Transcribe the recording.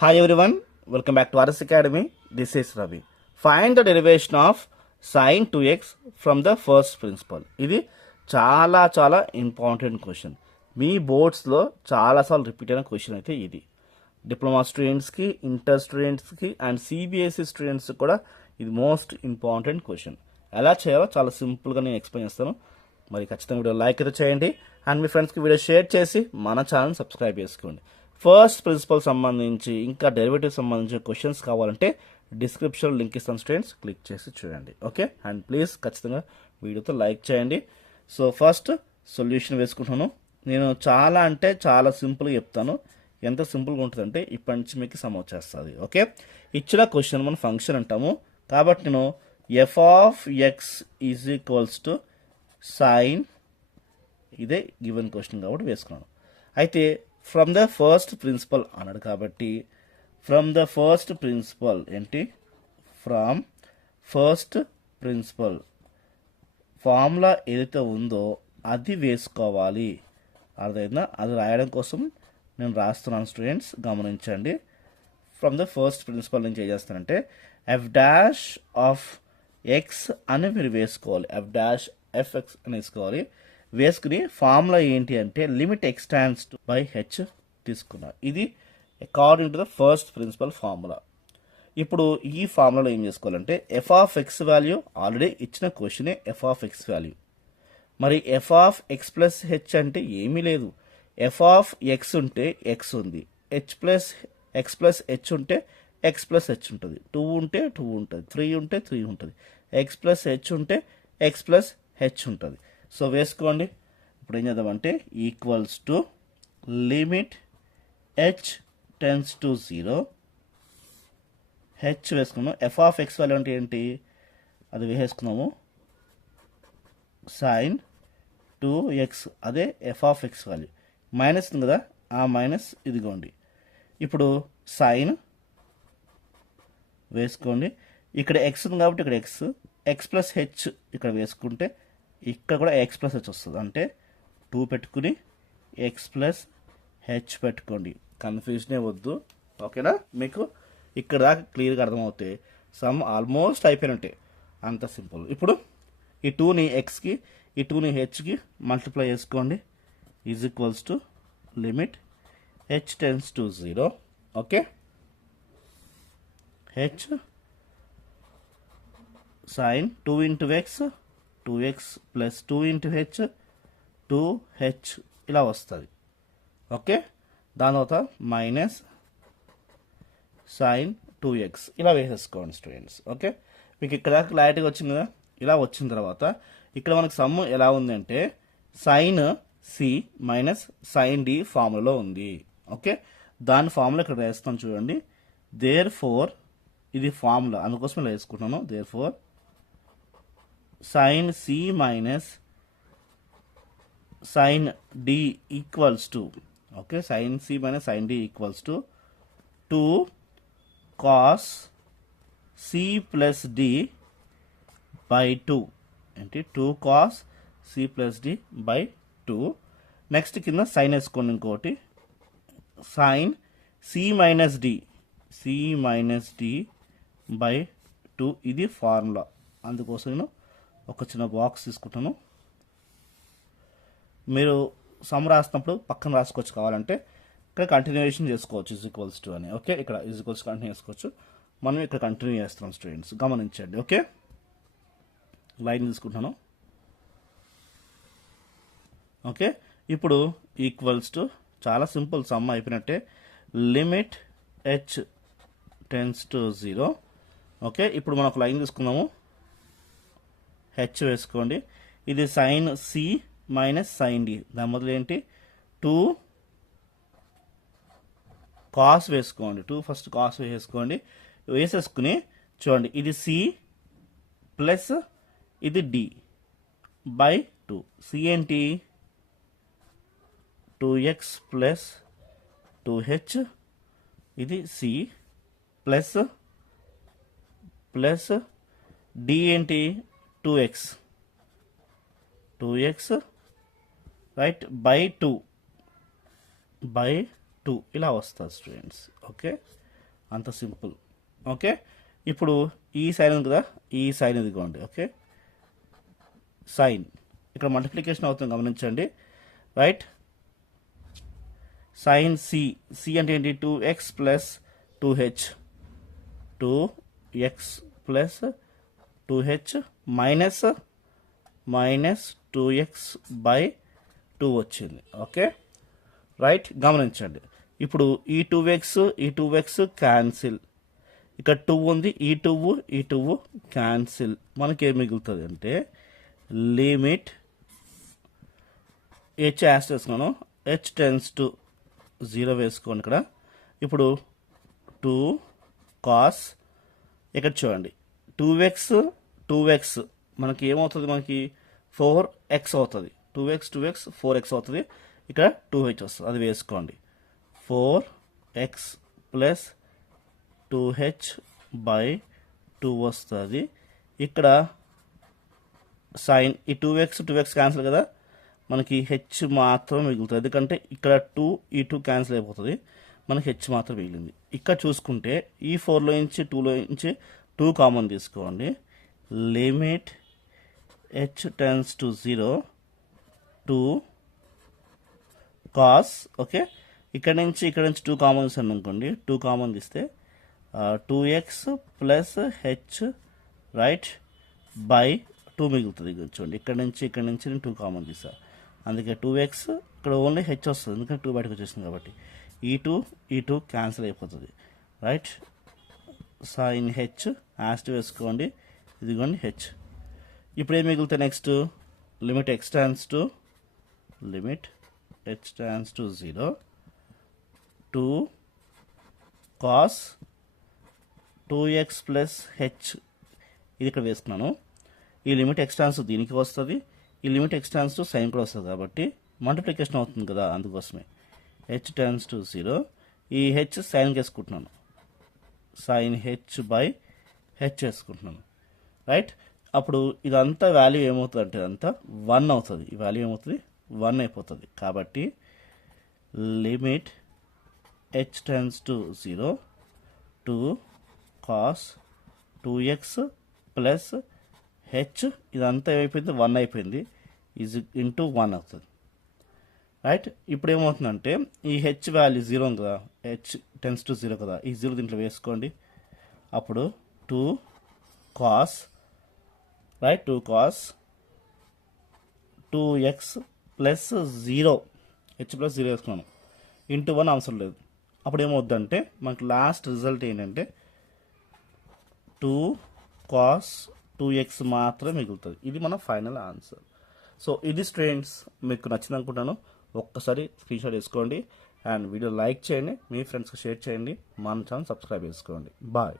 Hi everyone, welcome back to RS Academy. This is Ravi. Find the derivation of sin 2x from the first principle. ఇది చాలా important question. మీ బోర్డ్స్లో చాలాసార్లు repeat అయిన question అయితే ఇది. Diploma స్టూడెంట్స్కి, inter స్టూడెంట్స్కి and CBSE students కూడా ఇది మోస్ట్ ఇంపార్టెంట్ క్వశ్చన్. ఎలా చేయాలో చాలా సింపుల్గా నేను ఎక్స్ప్లెయిన్ చేస్తాను. మరి ఖచ్చితంగా వీడియో లైక్ అయితే చేయండి అండ్ మీ ఫ్రెండ్స్కి వీడియో షేర్ చేసి మన ఛానల్ సబ్స్క్రైబ్ చేసుకోండి. ఫస్ట్ ప్రిన్సిపల్ సంబంధించి ఇంకా డెరివేటివ్ సంబంధించిన క్వశ్చన్స్ కావాలంటే డిస్క్రిప్షన్ లింక్ ఇస్తాను స్టూడెంట్స్, క్లిక్ చేసి చూడండి. ఓకే, అండ్ ప్లీజ్ ఖచ్చితంగా వీడియోతో లైక్ చేయండి. సో ఫస్ట్ సొల్యూషన్ వేసుకుంటాను. నేను చాలా సింపుల్గా చెప్తాను. ఎంత సింపుల్గా ఉంటుందంటే ఇప్పటి నుంచి మీకు సమ్ వచ్చేస్తుంది. ఓకే, ఇచ్చిన క్వశ్చన్ మనం ఫంక్షన్ అంటాము కాబట్టి నేను f of x is equals to sine, ఇదే గివెన్ క్వశ్చన్ కాబట్టి వేసుకున్నాను. అయితే ఫ్రమ్ ద ఫస్ట్ ప్రిన్సిపల్ అన్నాడు కాబట్టి ఫ్రమ్ ద ఫస్ట్ ప్రిన్సిపల్ ఏంటి, ఫ్రమ్ ఫస్ట్ ప్రిన్సిపల్ ఫార్ములా ఏదైతే ఉందో అది వేసుకోవాలి. అర్థమైందా? అది రాయడం కోసం నేను రాస్తున్నాను స్టూడెంట్స్, గమనించండి. ఫ్రమ్ ద ఫస్ట్ ప్రిన్సిపల్ నుంచి ఏం చేస్తానంటే ఎఫ్ డాష్ ఆఫ్ ఎక్స్ అని మీరు వేసుకోవాలి. ఎఫ్ డాష్ ఎఫ్ఎక్స్ అని వేసుకోవాలి. వేసుకుని ఫార్ములా ఏంటి అంటే limit x tends to by h తీసుకున్నా. ఇది according to the first principle formula. ఇప్పుడు ఈ ఫార్ములాలో ఏం చేసుకోవాలంటే f of x value already ఇచ్చిన క్వశ్చనే ఎఫ్ ఆఫ్ ఎక్స్ వాల్యూ. మరి f of x plus h అంటే ఏమీ లేదు. ఎఫ్ ఆఫ్ ఎక్స్ ఉంటే ఎక్స్ ఉంది, ఎక్స్ ప్లస్ హెచ్ ఉంటే ఎక్స్ ప్లస్ హెచ్ ఉంటుంది, 2 ఉంటే 2 ఉంటుంది, 3 ఉంటే 3 ఉంటుంది, ఎక్స్ ప్లస్ హెచ్ ఉంటే ఎక్స్ ప్లస్ హెచ్ ఉంటుంది. సో వేసుకోండి. ఇప్పుడు ఏం చేద్దామంటే equals to limit h tends to 0, H వేసుకున్నాము. ఎఫ్ ఆఫ్ ఎక్స్ వాల్యూ అంటే ఏంటి, అది వేసుకున్నాము సైన్ 2x, అదే F of x value. Minus ఉంది కదా, ఆ మైనస్ ఇదిగోండి. ఇప్పుడు సైన్ వేసుకోండి. ఇక్కడ ఎక్స్ ఉంది కాబట్టి ఇక్కడ ఎక్స్ ప్లస్ హెచ్ ఇక్కడ వేసుకుంటే ఇక్కడ కూడా ఎక్స్ ప్లస్ హెచ్ వస్తుంది. అంటే 2 పెట్టుకుని ఎక్స్ ప్లస్ హెచ్ పెట్టుకోండి, కన్ఫ్యూజనే వద్దు. ఓకేనా? మీకు ఇక్కడ దాకా క్లియర్గా అర్థమవుతాయి. సమ్ ఆల్మోస్ట్ అయిపోయినట్టే, అంత సింపుల్. ఇప్పుడు ఈ 2ని ఎక్స్కి, ఈ 2ని హెచ్కి మల్టిప్లై చేసుకోండి. Is equals to limit h tends to 0. Okay, h sine 2 into x, 2x plus 2 into h, 2h ఇలా వస్తుంది. ఓకే, దాని తర్వాత మైనస్ సైన్ 2x ఇలా వేసేసుకోండి స్టూడెంట్స్. ఓకే, మీకు ఇక్కడ క్లారిటీగా వచ్చింది కదా. ఇలా వచ్చిన తర్వాత ఇక్కడ మనకు సమ్ ఎలా ఉందంటే sine C minus sine D ఫార్ములాలో ఉంది. ఓకే, దాని ఫార్ములా ఇక్కడ వేస్తాను చూడండి. దేర్ ఫోర్, ఇది ఫార్ములా అందుకోసం ఇలా వేసుకుంటున్నాను. There four sin c minus sin d equals to, okay, sin c minus sin d equals to 2 cos c plus d by 2 అంటే 2 cos c plus d by 2. Next కింద sign వేసుకోండి ఇంకోటి, sin c minus d by 2. ఇది formula, అందుకోసం నేను ఒక చిన్న box తీసుకుంటాను. మీరు సమ్ రాసినప్పుడు పక్కన రాసుకోవచ్చు, కావాలంటే ఇక్కడ కంటిన్యూషన్ చేసుకోవచ్చు ఈజ్ ఈక్వల్స్ టు అని. ఓకే, ఇక్కడ ఈజ్ ఈక్వల్స్ కంటిన్యూ చేసుకోవచ్చు. మనం ఇక్కడ కంటిన్యూ చేస్తున్నాం స్టూడెంట్స్, గమనించండి. ఓకే, లైన్ తీసుకుంటాను. ఓకే, ఇప్పుడు ఈక్వల్స్ టు చాలా సింపుల్, సమ్ అయిపోయినట్టే. Limit h tends to 0. Okay, ఇప్పుడు మనం ఒక లైన్ తీసుకుందాము. హెచ్ వేసుకోండి. ఇది sine C minus sine d, దాని మొదలు ఏంటి 2 కాస్ వేసుకోండి. 2 ఫస్ట్ కాస్ వేసుకోండి. వేసేసుకుని చూడండి, ఇది సి ప్లస్ ఇది డి బై 2. సి ఏంటి 2x ప్లస్ 2h, ఇది సి ప్లస్ ప్లస్ డి ఏంటి 2x రైట్ బై 2 ఇలా వస్తుంది స్టూడెంట్స్. ఓకే, అంత సింపుల్. ఓకే, ఇప్పుడు ఈ సైన్ ఉంది కదా, ఈ సైన్ ఇదిగోండి. ఓకే, సైన్ ఇక్కడ మల్టిప్లికేషన్ అవుతుంది గమనించండి. రైట్, సైన్ సి, సి అంటే ఏంటి, 2x plus 2h, 2x plus 2h minus 2x by 2 వచ్చింది. ఓకే రైట్, గమనించండి. ఇప్పుడు ఈ 2x క్యాన్సిల్, ఇక్కడ 2 ఉంది, ఈ 2 క్యాన్సిల్. మనకి ఏం మిగులుతుంది అంటే లిమిట్ h యాస్ట్ వేసుకున్నాను, h టెన్స్ టు 0 వేసుకోండి ఇక్కడ. ఇప్పుడు 2 కాస్, ఇక్కడ చూడండి 2x మనకి ఏమవుతుంది, మనకి 4x అవుతుంది. 2x 4x అవుతుంది. ఇక్కడ 2h వస్తుంది, అది వేసుకోండి. 4x ప్లస్ 2h బై 2 వస్తుంది. ఇక్కడ సైన్, ఈ 2x క్యాన్సిల్ కదా, మనకి హెచ్ మాత్రం మిగులుతుంది. ఎందుకంటే ఇక్కడ 2 ఈ 2 క్యాన్సిల్ అయిపోతుంది, మనకి హెచ్ మాత్రం మిగిలింది. ఇక్కడ చూసుకుంటే ఈ 4లో నుంచి 2లో నుంచి 2 కామన్ తీసుకోండి. Limit h tense to 0 2 cos. Okay, ఇక్కడ నుంచి 2 కామన్ తీసాను అనుకోండి, 2 కామన్ తీస్తే 2x plus H right by 2 మిగులుతుంది. చూడండి ఇక్కడ నుంచి నేను 2 కామన్ తీసా, అందుకే 2x, ఇక్కడ ఓన్లీ హెచ్ వస్తుంది ఎందుకంటే 2 బయటకు వచ్చేసింది కాబట్టి. ఈ 2 క్యాన్సిల్ అయిపోతుంది. రైట్, సైన్ హెచ్ యాస్ట్ వేసుకోండి, ఇదిగోండి హెచ్. ఇప్పుడు ఏం మిగులుతాయి next, limit h tense to 0 2 cos 2x plus H, ఇది ఇక్కడ వేసుకున్నాను. ఈ లిమిట్ ఎక్స్టాన్స్ దీనికి వస్తుంది, ఈ లిమిట్ ఎక్స్టాన్స్ టు సైన్ కూడా వస్తుంది కాబట్టి మల్టిప్లికేషన్ అవుతుంది కదా, అందుకోసమే h టెన్స్ టు 0. ఈ హెచ్ సైన్కి వేసుకుంటున్నాను, సైన్ హెచ్ బై హెచ్ వేసుకుంటున్నాను. రైట్, అప్పుడు ఇదంతా వాల్యూ ఏమవుతుంది అంటే ఇదంతా 1 అవుతుంది. ఈ వాల్యూ ఏమవుతుంది, 1 అయిపోతుంది. కాబట్టి limit h tense to 0 2 cos 2x plus H, ఇదంతా ఏమైపోయింది, 1 అయిపోయింది, ఈజ్ ఇంటూ 1 అవుతుంది. రైట్, ఇప్పుడు ఏమవుతుందంటే ఈ హెచ్ వాల్యూ 0 ఉంది కదా, h టెన్స్ టు 0 కదా, ఈ 0 దీంట్లో వేసుకోండి. అప్పుడు 2 cos right 2 cos 2x plus 0, h plus 0 వేసుకున్నాను, ఇంటూ 1 అవసరం లేదు. అప్పుడు ఏమవుద్దంటే మనకు లాస్ట్ రిజల్ట్ ఏంటంటే 2 కాస్ 2x మాత్రమే మిగులుతుంది. ఇది మన ఫైనల్ ఆన్సర్. సో ఇది స్టూడెంట్స్ మీకు నచ్చింది అనుకుంటాను. ఒక్కసారి స్క్రీన్ షాట్ వేసుకోండి అండ్ వీడియో లైక్ చేయండి, మీ ఫ్రెండ్స్కి షేర్ చేయండి, మన ఛానల్ సబ్స్క్రైబ్ చేసుకోండి. బాయ్.